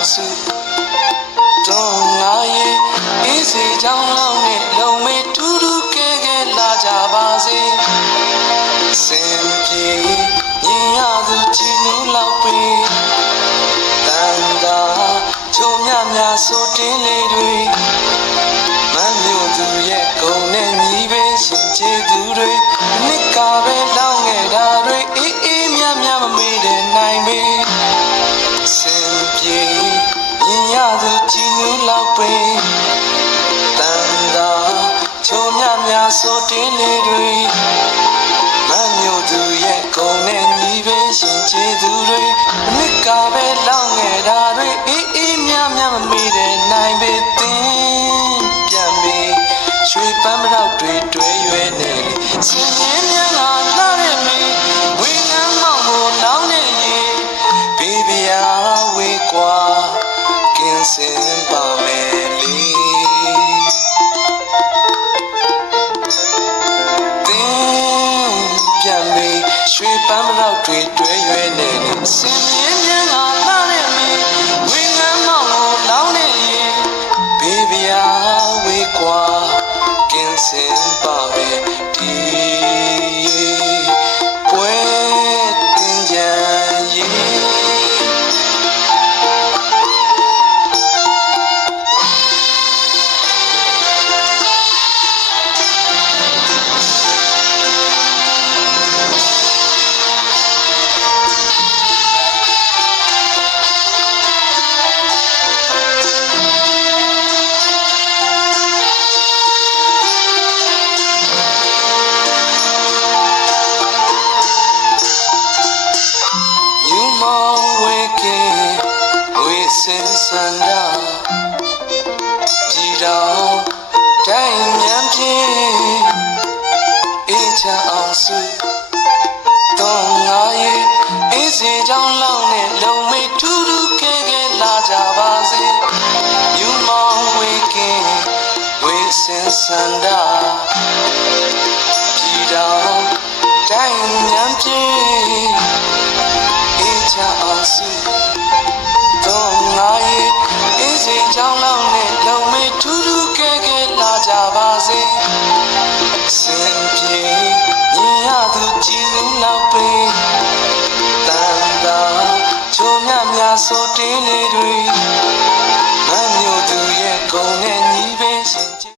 အောင်စုတော့ငါရဲ့အေးစေချောင်းလောက်နဲ့လုံမေတူတူကဲကဲလာကြပါစေစင်ပြေညီရသူချီနူးလောက်ပဲတန်တာချုံမြမြဆိုတင်းလေးတွေမမျိုးသူရဲ့ဂုံနဲ့ညီပဲရှင်ချေသူတွေနှစ်ကပဲလောင်းခဲ့တာတွေအေးအေးမြမြမမေ့တဲ့နိုင်ပဲစင်ပြေညီရသူချီနူးလောက်ပဲတန်တာချုံမြမြဆိုတင်းလေးတွေမမျိုးသူရဲ့ဂုံနဲ့ညီပဲရှင်ချေသူတွေနှစ်ကပဲလောင်းခဲ့တာတွေအေးအေးမြမြမမေ့တဲ့နိုင်ပဲတင်းပြန်ပြီးရွှေပန်းမတော့တွေတွဲရွယ်နေလေစင်ရင်းများလာလှတဲ့မီဝင်းငန်းမောင်ကိုလောင်းနေရင်ဘေးပြာဝေးကွာကင်းစင်ပါမယ်လေတင်းပြန်ပြီးရွှေပန်းမတော့တွေတွဲရွယ်နေလေစင်ရင်းများလာလှတဲ့မီဝင်းငန်းမောင်ကိုလောင်းနေရင်ဘေးပြာဝေးကွာကင်းစင်ပါမယ်ဒီပွဲတင်ကြရေးစင်စန္ဒပြည်တော်တိုင်းမြန်ပြေအေးချအောင်စုတော့ငါရဲ့အေးစေချောင်းလောက်နဲ့လုံမေထူးထူးကဲကဲလာကြပါစေယူမောင်ဝေကင်းဝေစင်စန္ဒပြည်တော်တိုင်းမြန်ပြေအေးချအောင်စုတော့ငါရဲ့အေးစေချောင်းလောက်နဲ့လုံမေထူးထူးကဲကဲလာကြပါစေစင်ပြေညီရသူကြည်နူးလောက်ပဲတန်တာချိုးမြမြဆိုတင်းလေးတွေ